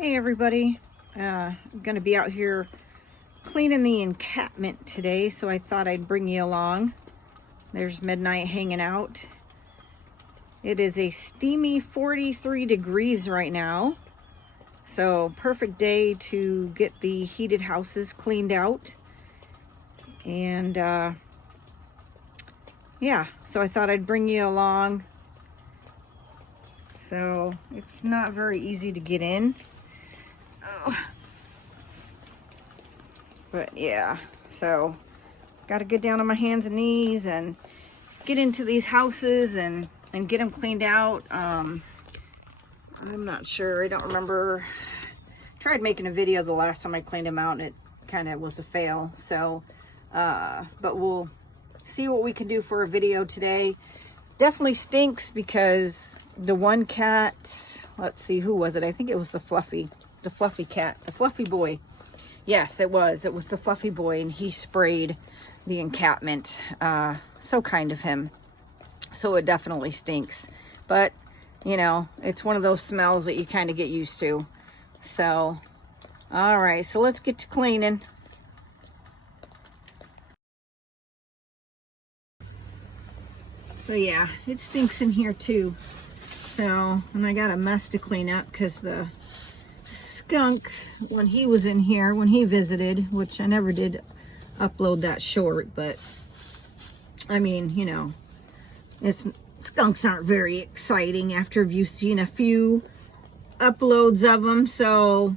Hey everybody, I'm going to be out here cleaning the EnCATment today, so I thought I'd bring you along. There's Midnight hanging out. It is a steamy 43 degrees right now, so perfect day to get the heated houses cleaned out. And yeah, so I thought I'd bring you along. So it's not very easy to get in. But yeah, so got to get down on my hands and knees and get into these houses and get them cleaned out. I'm not sure, I don't remember. Tried making a video the last time I cleaned them out and it kind of was a fail. So but we'll see what we can do for a video today. Definitely stinks because the one cat, let's see, who was it? I think it was the fluffy cat, the fluffy boy. Yes, it was the fluffy boy, and he sprayed the EnCATment. So kind of him. So it definitely stinks, but you know, it's one of those smells that you kind of get used to. So all right, so let's get to cleaning. So yeah, it stinks in here too. So, and I got a mess to clean up because the skunk, when he was in here, when he visited, which I never did upload that short, but I mean, you know, skunks aren't very exciting after you've seen a few uploads of them. So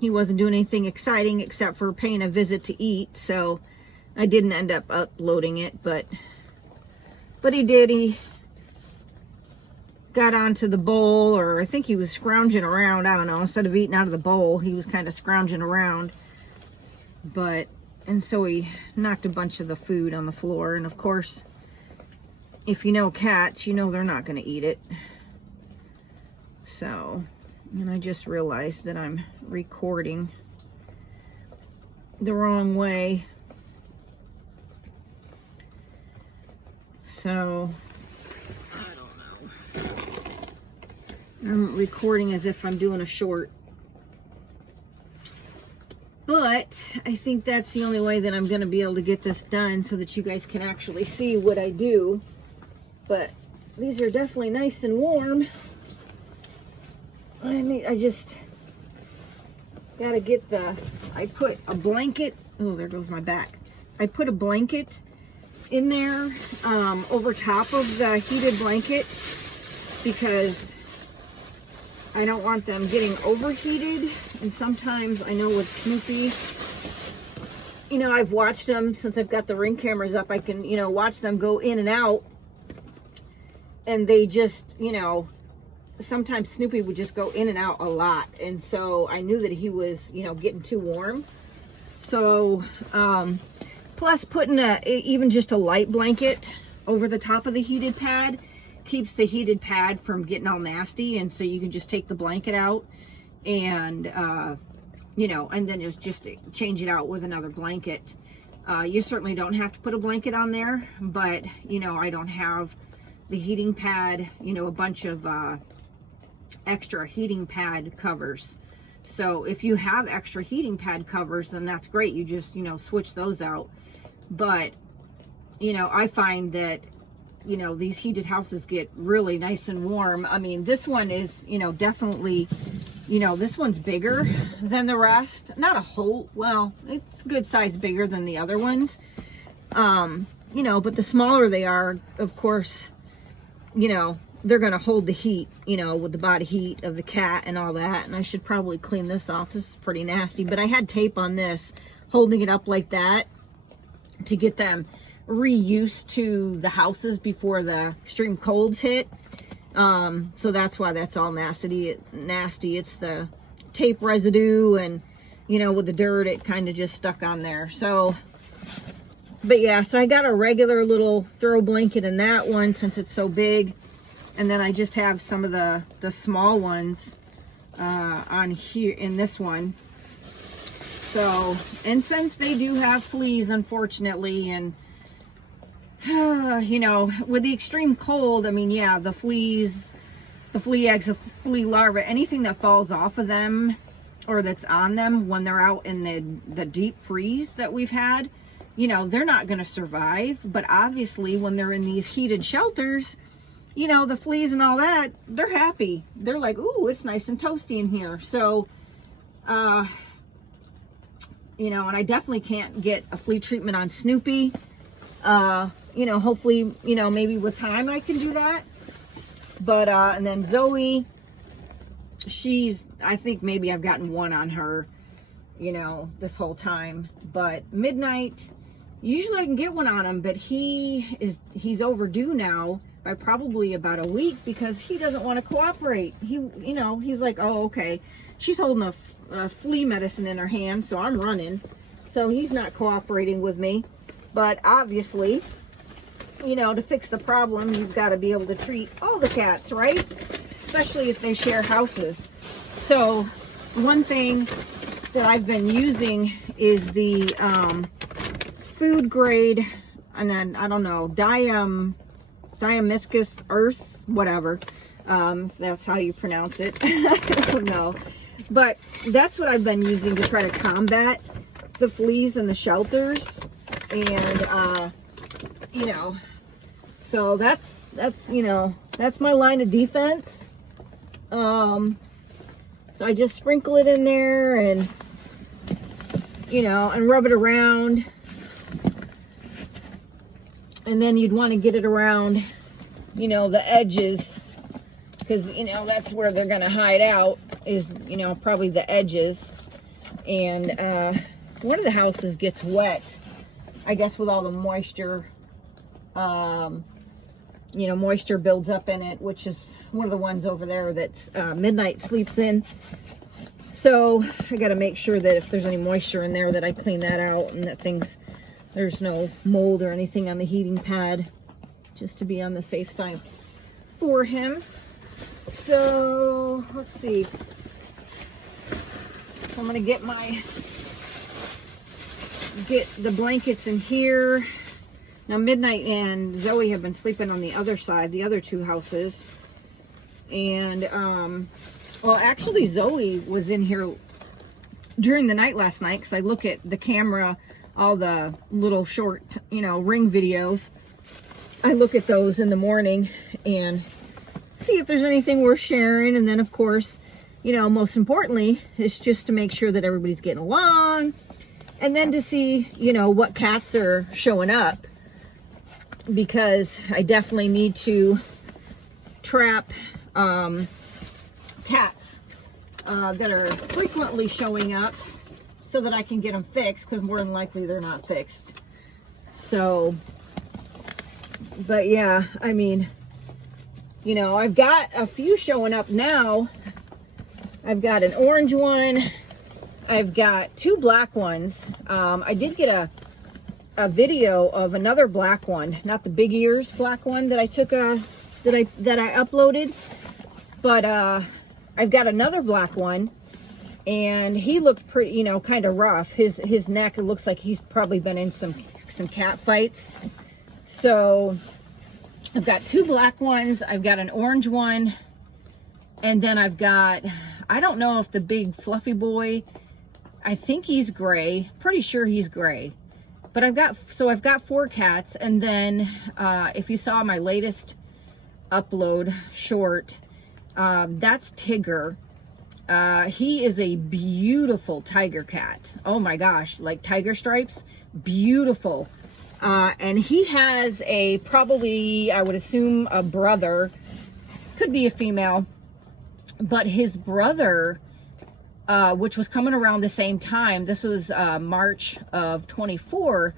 he wasn't doing anything exciting except for paying a visit to eat. So I didn't end up uploading it, but he did. He got onto the bowl, or I think he was scrounging around. I don't know. Instead of eating out of the bowl, he was kind of scrounging around. And so he knocked a bunch of the food on the floor. And of course, if you know cats, you know they're not going to eat it. So, and I just realized that I'm recording the wrong way. So I'm recording as if I'm doing a short, but I think that's the only way that I'm going to be able to get this done so that you guys can actually see what I do. But these are definitely nice and warm. I just got to get I put a blanket, oh, there goes my back. I put a blanket in there over top of the heated blanket because I don't want them getting overheated. And sometimes I know with Snoopy, you know, I've watched them since I've got the Ring cameras up. I can, you know, watch them go in and out, and they just, you know, sometimes Snoopy would just go in and out a lot. And so I knew that he was, you know, getting too warm. So plus putting even just a light blanket over the top of the heated pad keeps the heated pad from getting all nasty. And so you can just take the blanket out and you know, and then just change it out with another blanket. You certainly don't have to put a blanket on there, but you know, I don't have the heating pad, you know, a bunch of extra heating pad covers. So if you have extra heating pad covers, then that's great. You just, you know, switch those out. But, you know, I find that, you know, these heated houses get really nice and warm. I mean, this one is, you know, definitely, you know, this one's bigger than the rest. Not a whole, well, it's a good size bigger than the other ones. You know, but the smaller they are, of course, you know, they're going to hold the heat, you know, with the body heat of the cat and all that. And I should probably clean this off. This is pretty nasty, but I had tape on this holding it up like that to get them reused to the houses before the extreme colds hit. So that's why that's all nasty. It's the tape residue, and you know, with the dirt, it kind of just stuck on there. So, but yeah, so I got a regular little throw blanket in that one since it's so big. And then I just have some of the small ones on here in this one. So, and since they do have fleas, unfortunately, and you know, with the extreme cold, I mean, yeah, the fleas, the flea eggs, the flea larvae, anything that falls off of them or that's on them when they're out in the deep freeze that we've had, you know, they're not going to survive. But obviously when they're in these heated shelters, you know, the fleas and all that, they're happy. They're like, ooh, it's nice and toasty in here. So, you know, and I definitely can't get a flea treatment on Snoopy. You know, hopefully, you know, maybe with time I can do that. But, and then Zoe, I think maybe I've gotten one on her, you know, this whole time. But Midnight, usually I can get one on him, but he's overdue now by probably about a week because he doesn't want to cooperate. You know, he's like, oh, okay. She's holding a flea medicine in her hand, so I'm running. So he's not cooperating with me. But obviously, you know, to fix the problem, you've got to be able to treat all the cats, right? Especially if they share houses. So one thing that I've been using is the food grade, and then I don't know, Diamiscus Earth, whatever. If that's how you pronounce it. I don't know. But that's what I've been using to try to combat the fleas in the shelters. And, you know, so that's, you know, that's my line of defense. So I just sprinkle it in there and, you know, and rub it around. And then you'd want to get it around, you know, the edges, because, you know, that's where they're going to hide out is, you know, probably the edges. And one of the houses gets wet, I guess, with all the moisture. You know, moisture builds up in it, which is one of the ones over there that's Midnight sleeps in. So I got to make sure that if there's any moisture in there that I clean that out and that there's no mold or anything on the heating pad, just to be on the safe side for him. So let's see. I'm going to get the blankets in here. Now Midnight and Zoe have been sleeping on the other side, the other two houses. And, well, actually Zoe was in here during the night last night, because I look at the camera, all the little short, you know, Ring videos. I look at those in the morning and see if there's anything worth sharing. And then, of course, you know, most importantly, is just to make sure that everybody's getting along. And then to see, you know, what cats are showing up. Because I definitely need to trap cats that are frequently showing up so that I can get them fixed, because more than likely they're not fixed. So, but yeah, I mean, you know, I've got a few showing up now. I've got an orange one. I've got two black ones. I did get a video of another black one, not the big ears black one that I took that I uploaded, but I've got another black one, and he looked pretty, you know, kind of rough. His neck, it looks like he's probably been in some cat fights. So I've got two black ones, I've got an orange one, and then I've got, I don't know if the big fluffy boy, I think he's gray, pretty sure he's gray. But I've got 4 cats. And then if you saw my latest upload short, that's Tigger. He is a beautiful tiger cat. Oh my gosh, like tiger stripes, beautiful. And he has probably, I would assume, a brother, could be a female, but his brother, which was coming around the same time. This was March of 24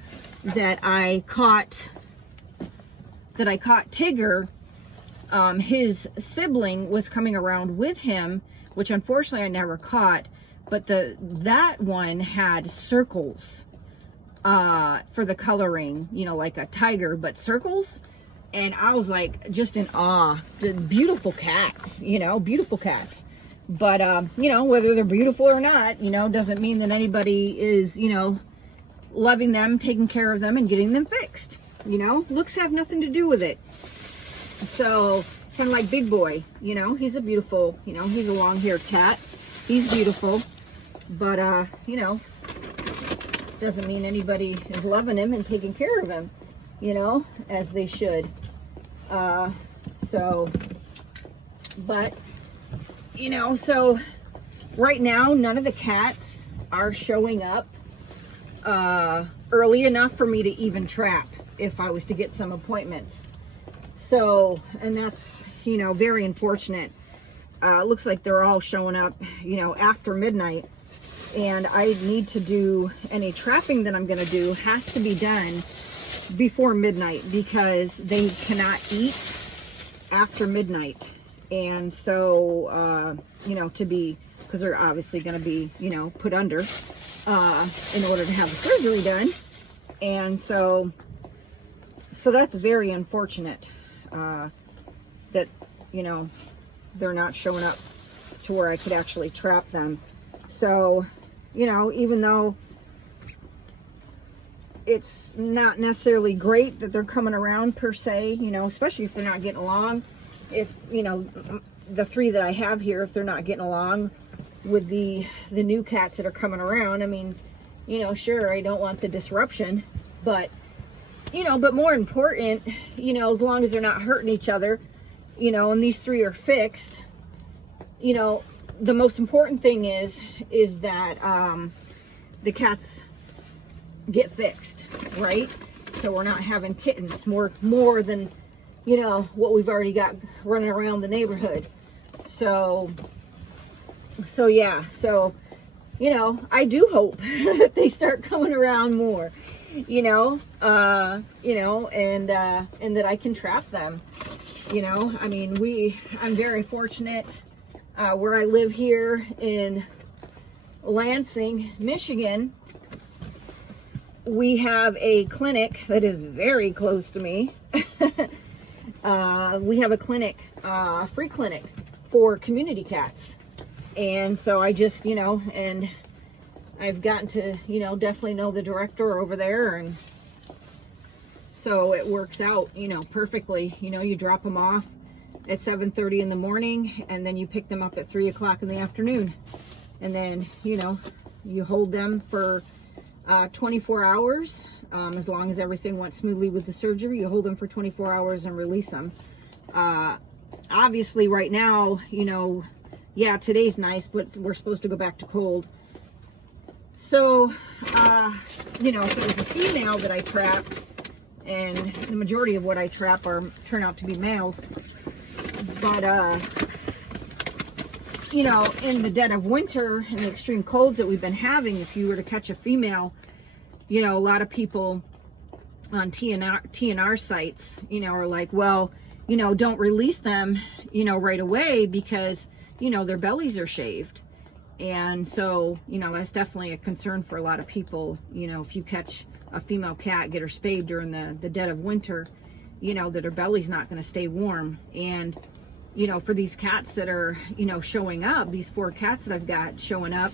that I caught Tigger. His sibling was coming around with him, which unfortunately I never caught. But that one had circles for the coloring, you know, like a tiger, but circles. And I was like just in awe. Beautiful cats, you know, beautiful cats. But, you know, whether they're beautiful or not, you know, doesn't mean that anybody is, you know, loving them, taking care of them, and getting them fixed. You know, looks have nothing to do with it. So, kind of like Big Boy, you know, he's a beautiful, you know, he's a long-haired cat. He's beautiful. But, you know, doesn't mean anybody is loving him and taking care of him, you know, as they should. So, but, you know, so right now, none of the cats are showing up early enough for me to even trap if I was to get some appointments. So, and that's, you know, very unfortunate. Looks like they're all showing up, you know, after midnight. And I need to do any trapping that I'm going to do has to be done before midnight, because they cannot eat after midnight. And so, you know, because they're obviously going to be, you know, put under in order to have the surgery done. And so that's very unfortunate that, you know, they're not showing up to where I could actually trap them. So, you know, even though it's not necessarily great that they're coming around per se, you know, especially if they're not getting along. If, you know, the 3 that I have here, if they're not getting along with the new cats that are coming around, I mean, you know, sure, I don't want the disruption, but, you know, but more important, you know, as long as they're not hurting each other, you know, and these 3 are fixed, you know, the most important thing is that the cats get fixed, right? So we're not having kittens more than, you know, what we've already got running around the neighborhood. So yeah, so, you know, I do hope that they start coming around more, you know, and that I can trap them, you know. I mean, I'm very fortunate where I live here in Lansing, Michigan. We have a clinic that is very close to me. We have a clinic, free clinic for community cats. And so I just, you know, and I've gotten to, you know, definitely know the director over there. And so it works out, you know, perfectly. You know, you drop them off at 7:30 in the morning, and then you pick them up at 3 o'clock in the afternoon. And then, you know, you hold them for 24 hours. As long as everything went smoothly with the surgery, you hold them for 24 hours and release them. Obviously right now, you know, yeah, today's nice, but we're supposed to go back to cold. So, you know, if it was a female that I trapped, and the majority of what I trap turn out to be males, but, you know, in the dead of winter and the extreme colds that we've been having, if you were to catch a female, you know, a lot of people on TNR sites, you know, are like, well, you know, don't release them, you know, right away, because, you know, their bellies are shaved. And so, you know, that's definitely a concern for a lot of people. You know, if you catch a female cat, get her spayed during the dead of winter, you know, that her belly's not going to stay warm. And, you know, for these cats that are, you know, showing up, these 4 cats that I've got showing up,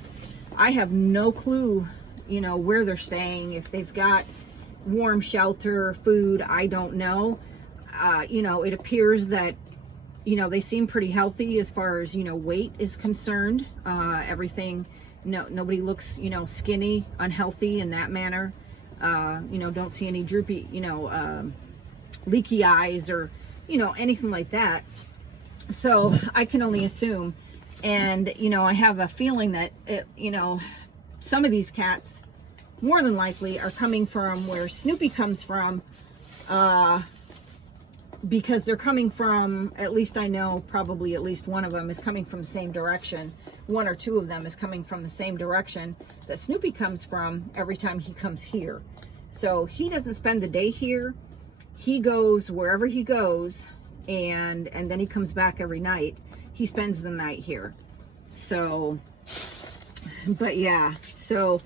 I have no clue, you know, where they're staying, if they've got warm shelter, food, I don't know. You know, it appears that, you know, they seem pretty healthy as far as, you know, weight is concerned. Everything, nobody looks, you know, skinny, unhealthy in that manner. You know, don't see any droopy, you know, leaky eyes or, you know, anything like that. So I can only assume. And, you know, I have a feeling that, you know, some of these cats, more than likely, are coming from where Snoopy comes from, because they're coming from, at least I know, probably at least one of them is coming from the same direction. 1 or 2 of them is coming from the same direction that Snoopy comes from every time he comes here. So he doesn't spend the day here. He goes wherever he goes, and then he comes back every night. He spends the night here. So, but yeah, so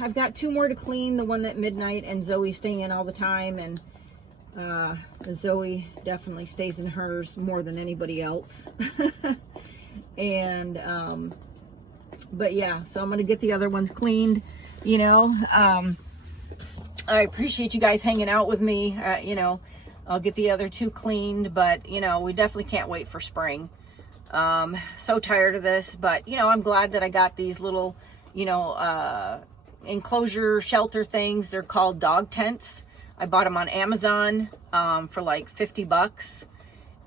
I've got 2 more to clean, the one at midnight, and Zoe staying in all the time. And Zoe definitely stays in hers more than anybody else. And but yeah, so I'm gonna get the other ones cleaned, you know. I appreciate you guys hanging out with me. You know, I'll get the other 2 cleaned, but you know, we definitely can't wait for spring. So tired of this, but you know, I'm glad that I got these little, you know, enclosure shelter things. They're called dog tents. I bought them on Amazon for like 50 bucks.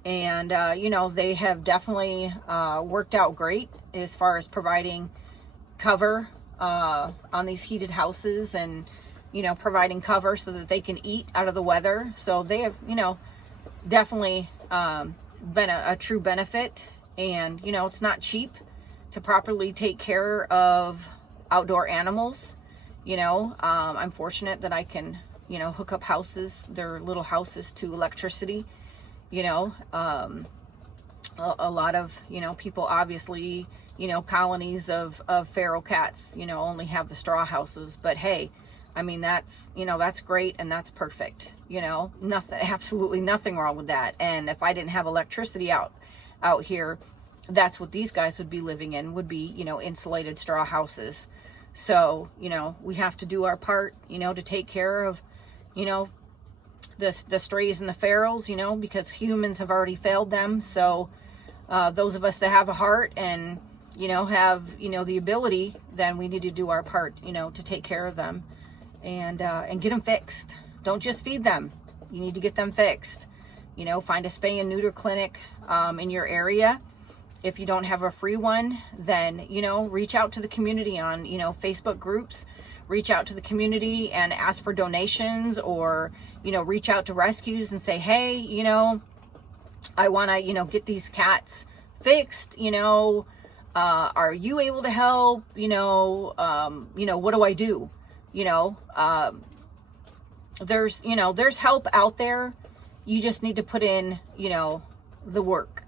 And, you know, they have definitely worked out great as far as providing cover on these heated houses, and, you know, providing cover so that they can eat out of the weather. So they have, you know, definitely been a true benefit. And, you know, it's not cheap to properly take care of outdoor animals. You know, I'm fortunate that I can, you know, hook up houses, their little houses, to electricity. You know, a lot of, you know, people obviously, you know, colonies of feral cats, you know, only have the straw houses. But hey, I mean, that's, you know, that's great and that's perfect. You know, nothing, absolutely nothing wrong with that. And if I didn't have electricity out here, that's what these guys would be living in, would be, you know, insulated straw houses. So, you know, we have to do our part, you know, to take care of, you know, the strays and the ferals, you know, because humans have already failed them. So those of us that have a heart and, you know, have, you know, the ability, then we need to do our part, you know, to take care of them and get them fixed. Don't just feed them. You need to get them fixed. You know, find a spay and neuter clinic in your area. If you don't have a free one, then, you know, reach out to the community on, you know, Facebook groups. Reach out to the community and ask for donations, or, you know, reach out to rescues and say, hey, you know, I want to, you know, get these cats fixed. You know, are you able to help? You know, what do I do? You know, there's help out there. You just need to put in, you know, the work.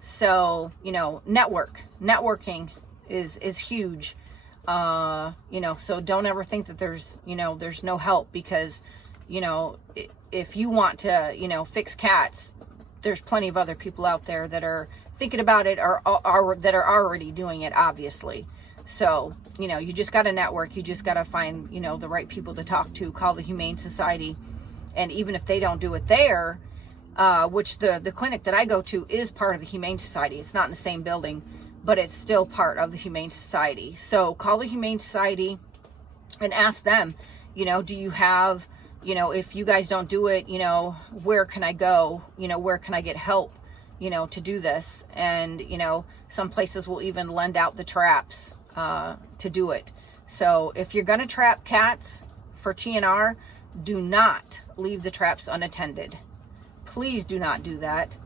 So, you know, networking is huge. You know, so don't ever think that there's no help, because, you know, if you want to, you know, fix cats, there's plenty of other people out there that are thinking about it, or that are already doing it, obviously. So, you know, you just got to network. You just got to find, you know, the right people to talk to. Call the Humane Society. And even if they don't do it there, which the clinic that I go to is part of the Humane Society. It's not in the same building, but it's still part of the Humane Society. So call the Humane Society and ask them, you know, do you have, you know, if you guys don't do it, you know, where can I go? You know, where can I get help, you know, to do this? And, you know, some places will even lend out the traps to do it. So if you're going to trap cats for TNR, do not leave the traps unattended. Please do not do that,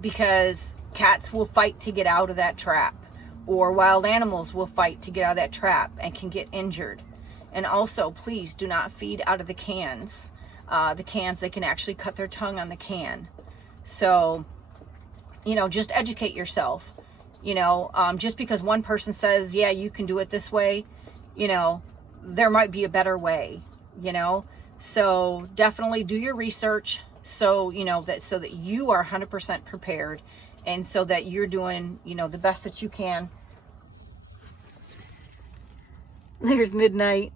because cats will fight to get out of that trap, or wild animals will fight to get out of that trap and can get injured. And also, please do not feed out of the cans. They can actually cut their tongue on the can. So, you know, just educate yourself. You know, just because one person says, yeah, you can do it this way, you know, there might be a better way, you know. So definitely do your research, so, you know, so that you are 100% prepared, and so that you're doing, you know, the best that you can. There's midnight.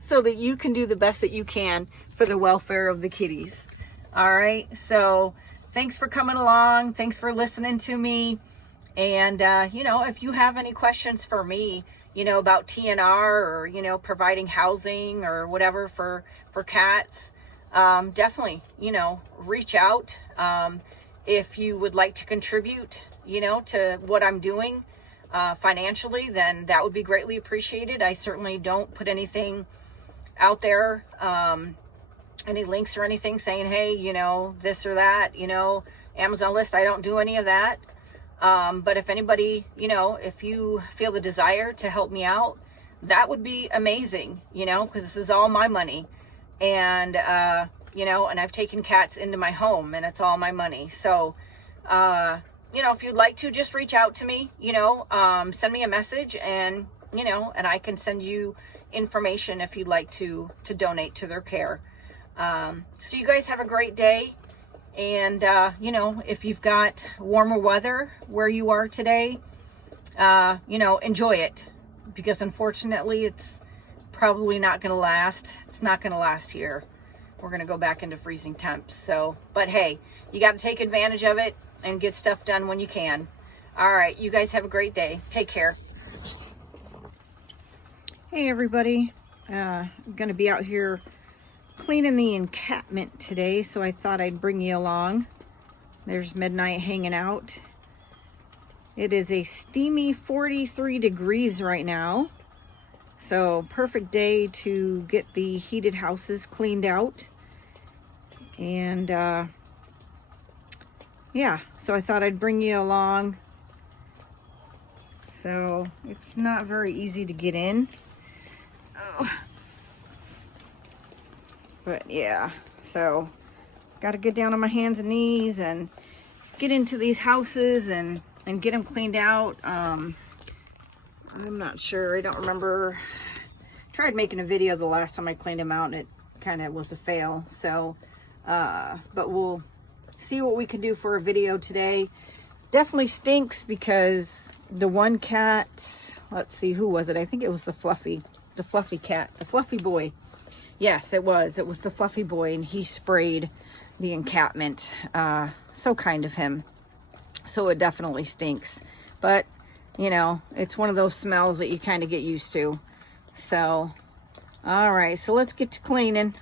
So that you can do the best that you can for the welfare of the kitties. All right. So thanks for coming along. Thanks for listening to me. And, you know, if you have any questions for me, you know, about TNR, or, you know, providing housing or whatever for cats, definitely, you know, reach out. If you would like to contribute, you know, to what I'm doing financially, then that would be greatly appreciated. I certainly don't put anything out there, any links or anything saying, hey, you know, this or that, you know, Amazon list. I don't do any of that. But if anybody, you know, if you feel the desire to help me out, that would be amazing, you know, because this is all my money. And, you know, and I've taken cats into my home, and it's all my money. So, you know, if you'd like to, just reach out to me, you know, send me a message, and, you know, and I can send you information if you'd like to donate to their care. So you guys have a great day. And, you know, if you've got warmer weather where you are today, you know, enjoy it, because unfortunately it's probably not going to last. It's not going to last here. We're going to go back into freezing temps. So, but hey, you got to take advantage of it and get stuff done when you can. All right, you guys have a great day. Take care. Hey everybody, I'm gonna be out here cleaning the EnCATment today, so I thought I'd bring you along. There's Midnight hanging out. It is a steamy 43 degrees right now, so perfect day to get the heated houses cleaned out. And yeah, so I thought I'd bring you along. So it's not very easy to get in. Oh. But yeah, so got to get down on my hands and knees and get into these houses and get them cleaned out. I'm not sure. I don't remember. Tried making a video the last time I cleaned them out and it kind of was a fail. So, but we'll see what we can do for a video today. Definitely stinks because the one cat, let's see, who was it? I think it was the fluffy cat, the fluffy boy. Yes, it was the fluffy boy, and he sprayed the EnCATment. So kind of him. So it definitely stinks, but you know, it's one of those smells that you kind of get used to. So all right, so let's get to cleaning.